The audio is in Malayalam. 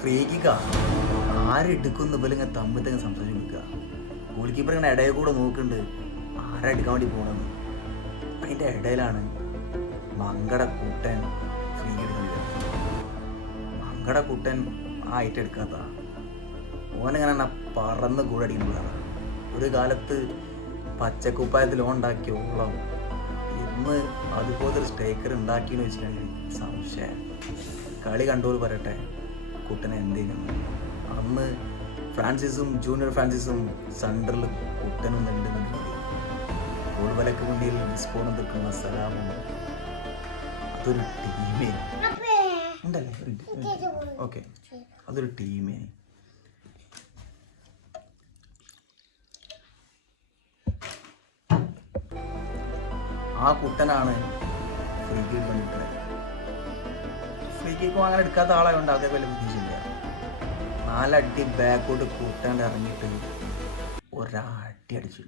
ഫ്രീ കിക്കാ ആരെടുക്കുന്ന പോലെ ഇങ്ങനെ തമ്മിൽ സംസാരിച്ച് നിൽക്കുക. ഗോൾ കീപ്പർ ഇങ്ങനെ ഇടയിൽ കൂടെ നോക്കുന്നുണ്ട് ആരാ എടുക്കാൻ വേണ്ടി പോകണമെന്ന്. അതിൻ്റെ ഇടയിലാണ് മങ്കട കുട്ടൻ ഫ്രീ എടുക്കുന്നത്. മങ്കട കുട്ടൻ ആ ഐറ്റം എടുക്കാത്ത ഓനിങ്ങനെ പറന്ന് ഗോൾ അടിക്കുന്നതാണ്. ഒരു കാലത്ത് പച്ചക്കുപ്പായത്തിൽ ഉണ്ടാക്കിയ ഓളം ഇന്ന് അതുപോലത്തെ ഒരു സ്ട്രൈക്കർ ഉണ്ടാക്കിയെന്ന് വെച്ചിട്ടുണ്ടെങ്കിൽ സംശയം. കളി കണ്ടോളൂ പറയട്ടെ കുട്ടനെ എന്തെങ്കിലും. അന്ന് ഫ്രാൻസിസും ജൂനിയർ ഫ്രാൻസിസും സെൻറ്ററിൽ കുട്ടനും നെല്ലുന്നുണ്ട്. ഗോൾ വലക്ക് മുന്നിൽ ഡിസ്പോണും നിൽക്കുന്ന സലാമും. അതൊരു ടീമേ ഉണ്ടല്ലേ? ഓക്കെ, അതൊരു ടീമേ. ആ കുട്ടനാണ് ഫ്രീ കിക്ക് കണ്ടിട്ട്. ഫ്രീ കിക്കും അങ്ങനെ എടുക്കാത്ത ആളായതുകൊണ്ട് ആൾക്കാർ വലിയ പ്രതീക്ഷയില്ല. 4 അടി ബാക്കോട്ട് കൂട്ടാണ്ട് ഇറങ്ങിയിട്ട് ഒരടി അടിച്ചു.